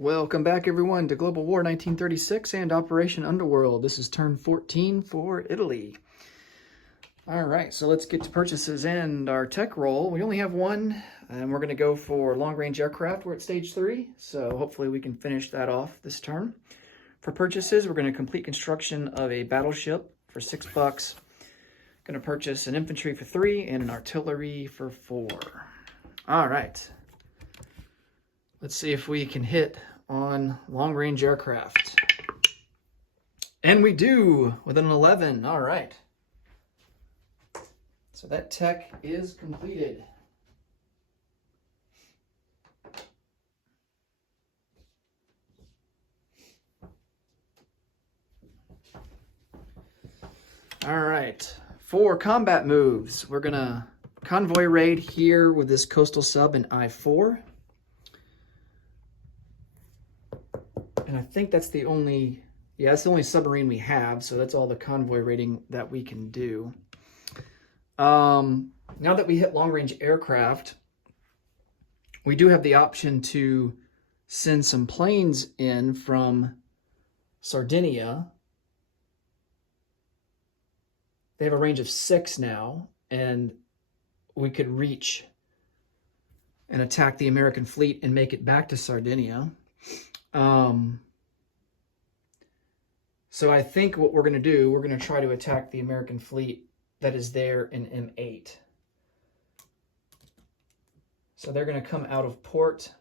Welcome back, everyone, to Global War 1936 and Operation Underworld. This is turn 14 for Italy. All right, so let's get to purchases and our tech roll. We only have one, and we're going to go for long-range aircraft. We're at stage 3, so hopefully we can finish that off this turn. For purchases, we're going to complete construction of a battleship for $6. Going to purchase an infantry for 3 and an artillery for 4. All right. Let's see if we can hit on long-range aircraft. And we do, with an 11. All right. So that tech is completed. All right. For combat moves, we're going to convoy raid here with this coastal sub in I-4. And I think that's the only, that's the only submarine we have, so that's all the convoy raiding that we can do. Now that we hit long-range aircraft, we do have the option to send some planes in from Sardinia. They have a range of 6 now, and we could reach and attack the American fleet and make it back to Sardinia. So I think what we're going to do, we're going to try to attack the American fleet that is there in M8. So they're going to come out of port.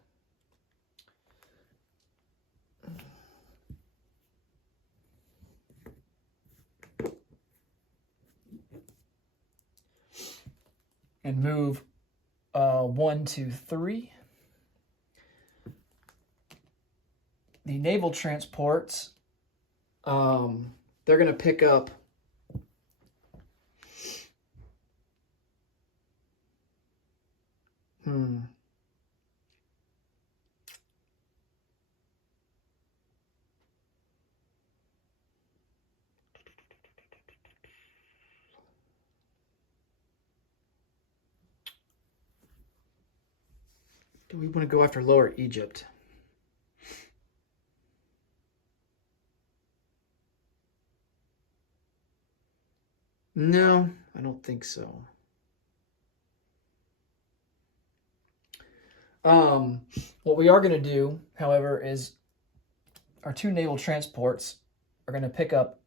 And move 1, 2, 3. The naval transports, they're going to pick up do we want to go after Lower Egypt? No, I don't think so. What we are going to do, however, is our 2 naval transports are going to pick up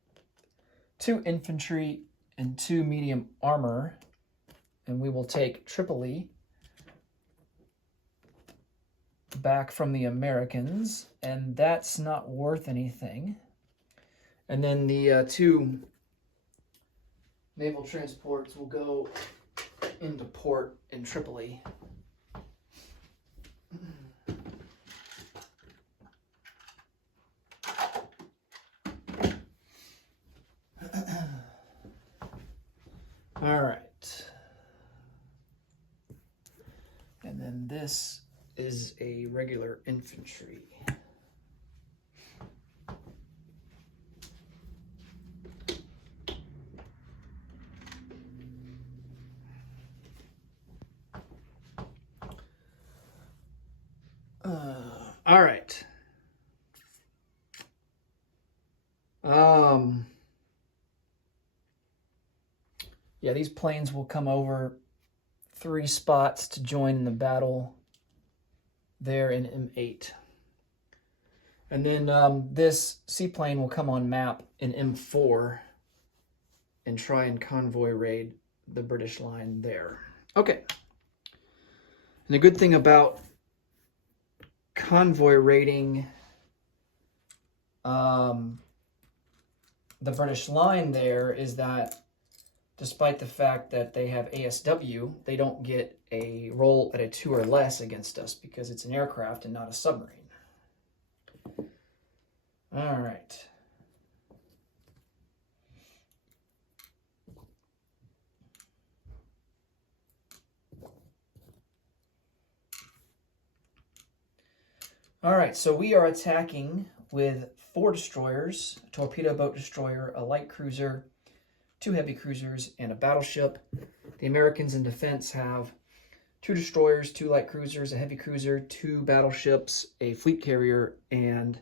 2 infantry and 2 medium armor, and we will take Tripoli back from the Americans, and that's not worth anything. And then the 2 naval transports will go into port in Tripoli. All right. And then this is a regular infantry. All right. Yeah, these planes will come over 3 spots to join in the battle there in M8. And then this seaplane will come on map in M4 and try and convoy raid the British line there. Okay. And the good thing about convoy raiding the British line there is that despite the fact that they have ASW, they don't get a roll at a 2 or less against us because it's an aircraft and not a submarine. All right. All right, so we are attacking with 4 destroyers, a torpedo boat destroyer, a light cruiser, 2 heavy cruisers, and a battleship. The Americans in defense have 2 destroyers, 2 light cruisers, a heavy cruiser, 2 battleships, a fleet carrier, and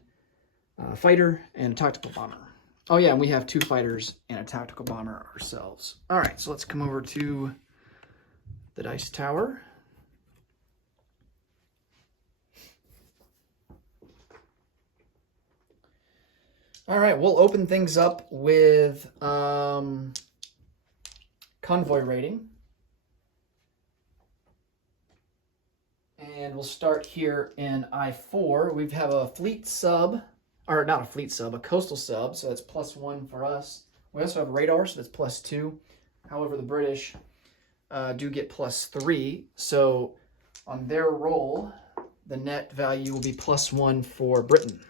a fighter, and a tactical bomber. Oh yeah, and we have 2 fighters and a tactical bomber ourselves. All right, so let's come over to the dice tower. All right, we'll open things up with convoy rating. And we'll start here in I-4. We have a fleet sub, or not a fleet sub, a coastal sub, so that's +1 for us. We also have radar, so that's +2. However, the British do get +3, so on their roll, the net value will be +1 for Britain.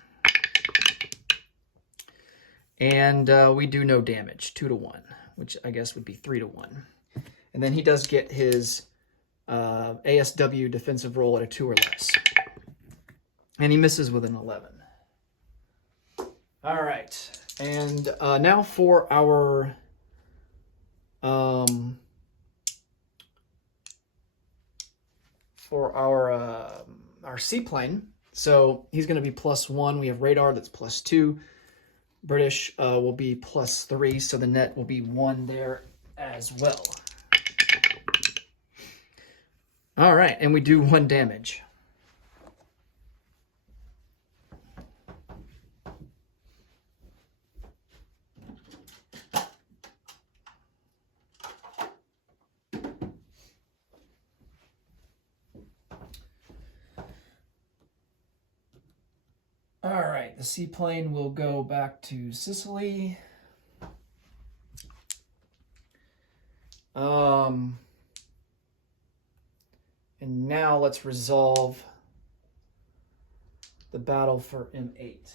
And we do no damage, 2-1, which I guess would be 3-1. And then he does get his ASW defensive roll at a 2 or less. And he misses with an 11. All right. And now for our seaplane. So he's going to be +1. We have radar that's +2. British will be +3, so the net will be 1 there as well. All right, and we do 1 damage. All right, the seaplane will go back to Sicily. And now let's resolve the battle for M8.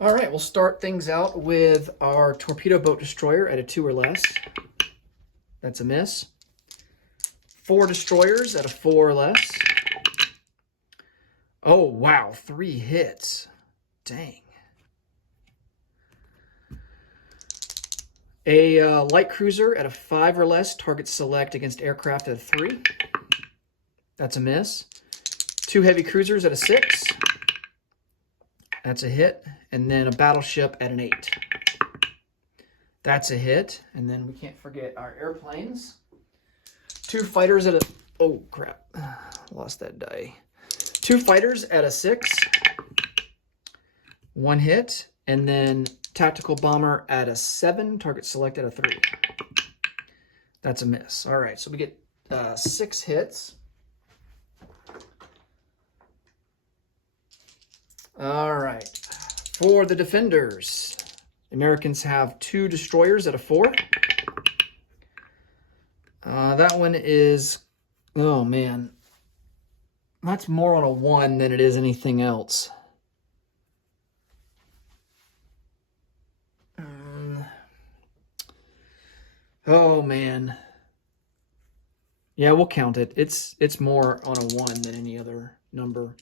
All right, we'll start things out with our torpedo boat destroyer at a 2 or less. That's a miss. 4 destroyers at a 4 or less. Oh, wow, 3 hits. Dang. A light cruiser at a 5 or less, target select against aircraft at a 3. That's a miss. 2 heavy cruisers at a 6. That's a hit. And then a battleship at an 8. That's a hit. And then we can't forget our airplanes. 2 fighters at a... Oh, crap. Lost that die. 2 fighters at a 6. 1 hit. And then tactical bomber at a 7. Target select at a 3. That's a miss. All right, so we get 6 hits. All right. For the defenders, the Americans have 2 destroyers at a 4. That one is, oh man, that's more on a 1 than it is anything else. Oh man. Yeah, we'll count it. It's more on a 1 than any other number.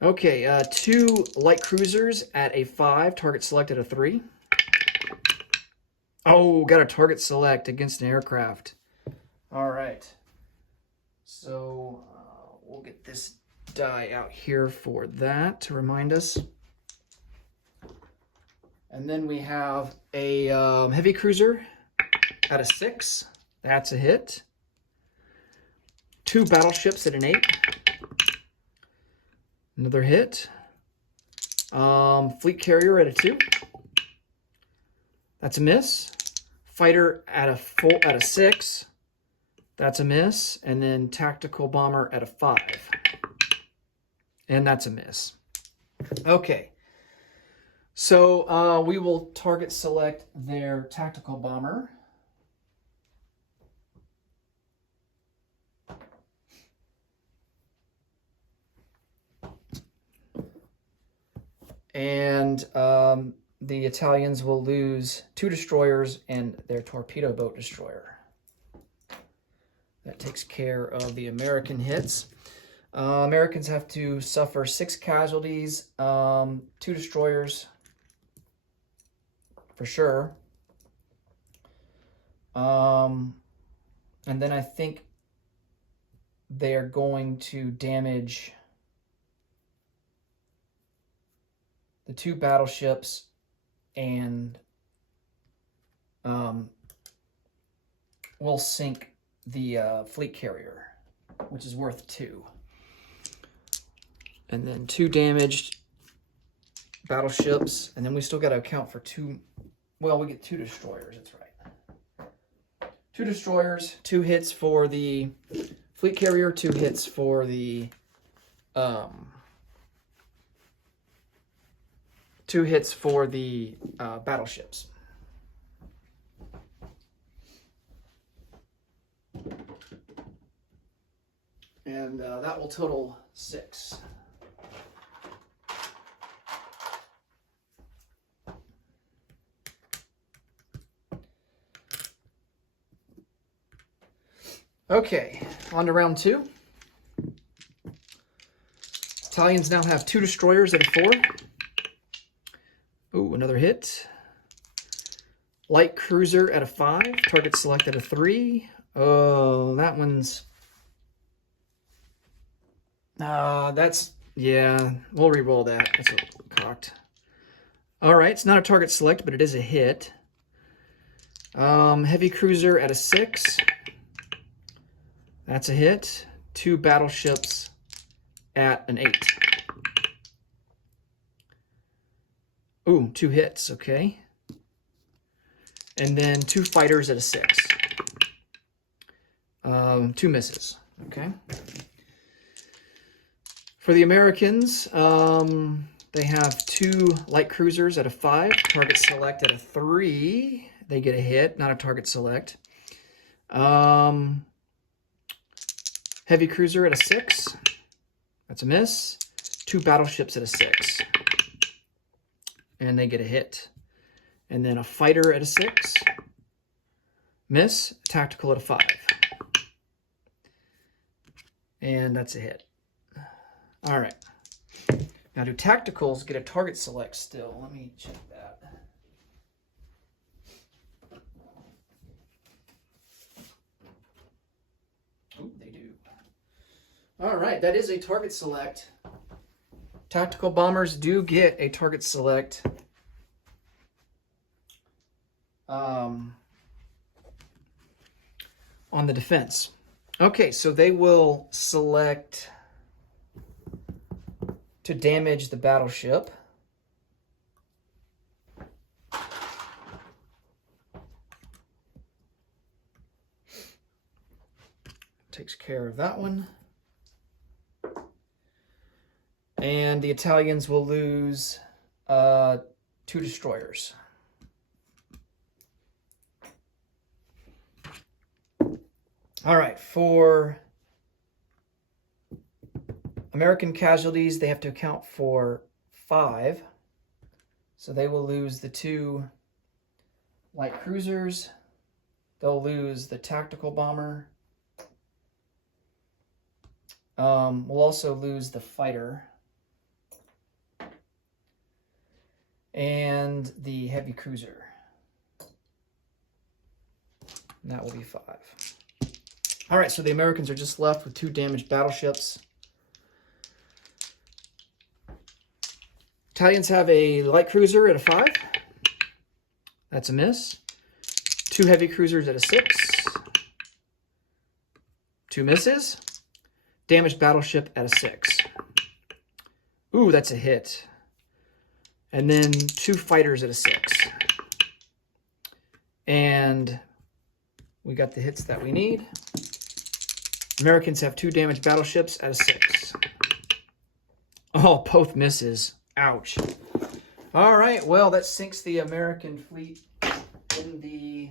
Okay, 2 light cruisers at a 5, target select at a 3. Oh, got a target select against an aircraft. All right. So we'll get this die out here for that to remind us. And then we have a heavy cruiser at a 6. That's a hit. 2 battleships at an 8. Another hit. Fleet carrier at a 2. That's a miss. Fighter at a 6. That's a miss. And then tactical bomber at a 5. And that's a miss. Okay. So we will target select their tactical bomber. And the Italians will lose 2 destroyers and their torpedo boat destroyer. That takes care of the American hits. Americans have to suffer 6 casualties, 2 destroyers for sure. And then I think they are going to damage the 2 battleships and will sink the fleet carrier, which is worth 2. And then 2 damaged battleships, and then we still got to account for 2. Well, we get 2 destroyers. That's right. 2 destroyers, 2 hits for the fleet carrier, 2 hits for the 2 hits for the battleships. And that will total 6. Okay, on to round 2. Italians now have 2 destroyers at a 4. Ooh, another hit. Light cruiser at a 5. Target select at a 3. Oh, that one's... that's... Yeah, we'll re-roll that. That's cocked. All right, it's not a target select, but it is a hit. Heavy cruiser at a 6. That's a hit. 2 battleships at an 8. Ooh, 2 hits, okay. And then 2 fighters at a 6. 2 misses, okay. For the Americans, they have 2 light cruisers at a 5. Target select at a 3. They get a hit, not a target select. Heavy cruiser at a 6. That's a miss. 2 battleships at a 6. And they get a hit. And then a fighter at a 6. Miss. Tactical at a 5. And that's a hit. All right. Now, do tacticals get a target select still? Let me check that. Oh, they do. All right, that is a target select. Tactical bombers do get a target select. On the defense. Okay, so they will select to damage the battleship. Takes care of that one. And the Italians will lose 2 destroyers. All right, for American casualties, they have to account for 5. So they will lose the 2 light cruisers. They'll lose the tactical bomber. We'll also lose the fighter. And the heavy cruiser. And that will be 5. All right, so the Americans are just left with 2 damaged battleships. Italians have a light cruiser at a 5. That's a miss. 2 heavy cruisers at a 6. 2 misses. Damaged battleship at a 6. Ooh, that's a hit. And then 2 fighters at a 6. And we got the hits that we need. Americans have 2 damaged battleships at a 6. Oh, both misses. Ouch. All right, well, that sinks the American fleet in the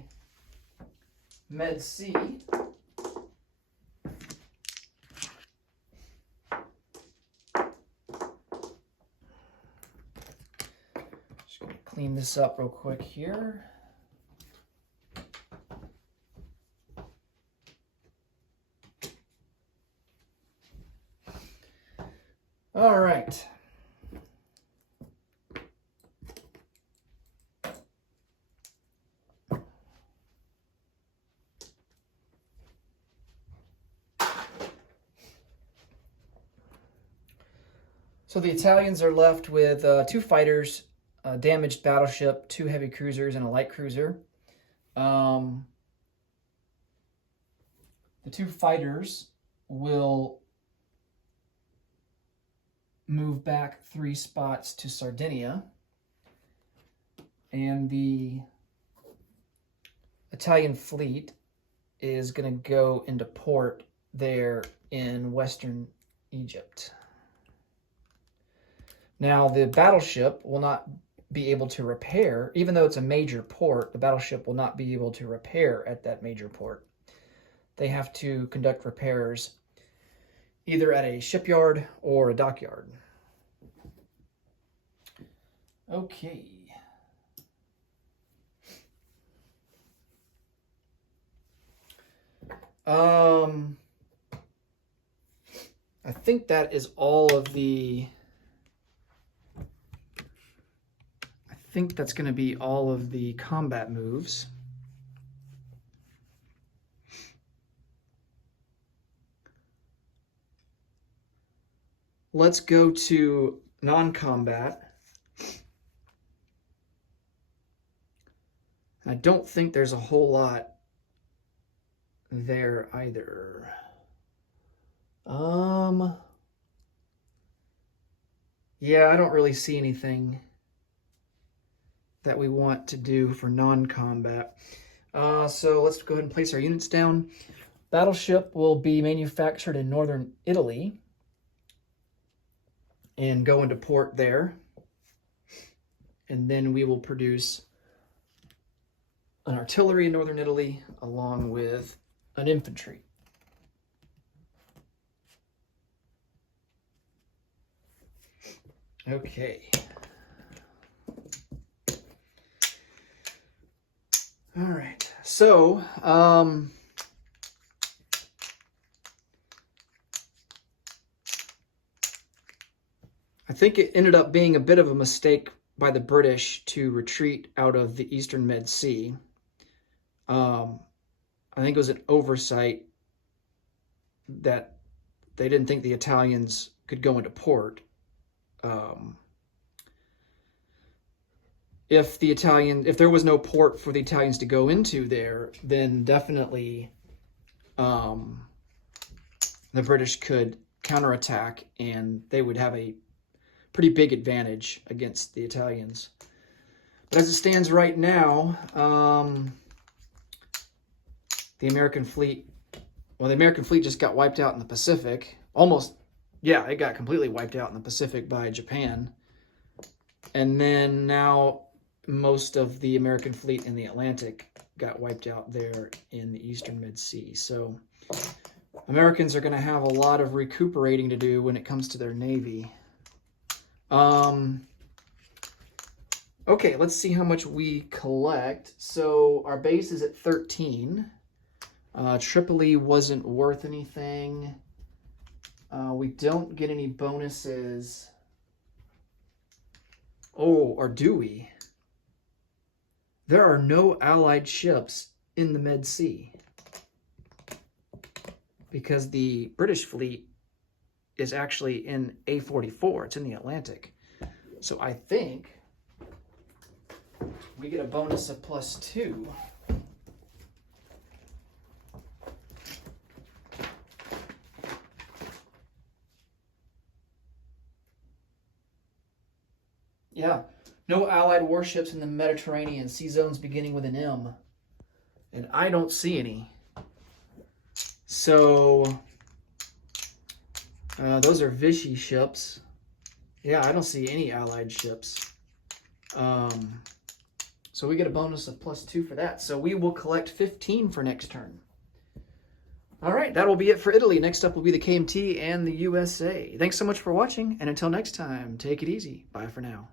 Med Sea. Just going to clean this up real quick here. All right. So the Italians are left with 2 fighters, a damaged battleship, 2 heavy cruisers, and a light cruiser. The 2 fighters will move back 3 spots to Sardinia, and the Italian fleet is going to go into port there in western Egypt. Now, the battleship will not be able to repair, even though it's a major port, the battleship will not be able to repair at that major port. They have to conduct repairs either at a shipyard or a dockyard. Okay. I think that is all of the... I think that's going to be all of the combat moves. Let's go to non-combat. I don't think there's a whole lot there either. Yeah, I don't really see anything that we want to do for non-combat. So let's go ahead and place our units down. Battleship will be manufactured in northern Italy and go into port there. And then we will produce an artillery in northern Italy along with an infantry. Okay. All right. So, I think it ended up being a bit of a mistake by the British to retreat out of the Eastern Med Sea. I think it was an oversight that they didn't think the Italians could go into port. If there was no port for the Italians to go into there, then definitely the British could counterattack and they would have a pretty big advantage against the Italians. But as it stands right now, the American fleet just got wiped out in the Pacific. Almost, yeah, it got completely wiped out in the Pacific by Japan. And then now most of the American fleet in the Atlantic got wiped out there in the Eastern Mid Sea. So Americans are going to have a lot of recuperating to do when it comes to their Navy. Okay, let's see how much we collect. So our base is at 13. Tripoli wasn't worth anything. We don't get any bonuses. Oh, or do we? There are no Allied ships in the Med Sea because the British fleet is actually in A44. It's in the Atlantic. So I think we get a bonus of +2. Yeah, no Allied warships in the Mediterranean, sea zones beginning with an M. And I don't see any. So, those are Vichy ships. Yeah, I don't see any Allied ships. So we get a bonus of +2 for that. So we will collect 15 for next turn. All right, that will be it for Italy. Next up will be the KMT and the USA. Thanks so much for watching, and until next time, take it easy. Bye for now.